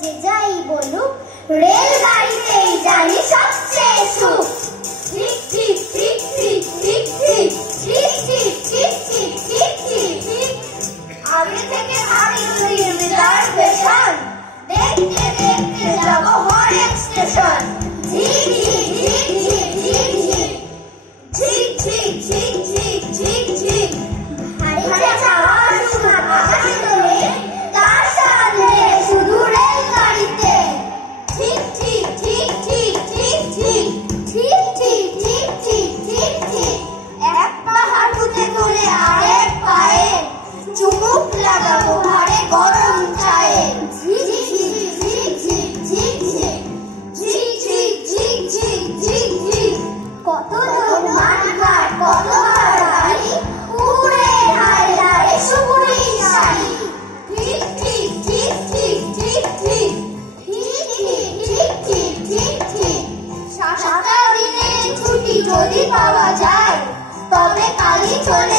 যে যাই বলুক, রেলগাড়িতেই জানি সবচেয়ে সুখ। ঠিক ঠিক ঠিক ঠিক ঠিক ঠিক ঠিক ঠিক ঠিক ঠিক ঠিক ঠিক ঠিক। আগে থেকে ভাবি রিজার্ভেশন, দেখতে দেখতে যাব হরেক স্টেশন। ঠিক ঠিক ঠিক ঠিক ঠিক ঠিক ঠিক ঠিক ঠিক ঠিক। হারিয়ে যাওয়া সোনা আকাশে তোলে, তার সামনে শুধু রেলগাড়িতে। ঠিক ঠিক ঠিক ঠিক ঠিক ঠিক ঠিক ঠিক ঠিক ঠিক ঠিক ঠিক। এক পা হাঁটুতে তোলে আরেক পায়ে, চুমুক লাগাবো ভারে গরম চায়ে। ঝিক ঝিক ঝিক ঝিক ঝিক ঝিক ঝিক ঝিক ঝিক ঝিক ঝিক ঝিক। কত লোক মাঠঘাট, কত গাড়ি, উড়ে ধারে ধারে সুপুরির শাড়ি। ঠিক ঠিক ঠিক ঠিক ঠিক ঠিক ঠিক ঠিক ঠিক ঠিক ঠিক। সাতটা দিনের ছুটি যদি পাওয়া যায়, তবে কালই চলে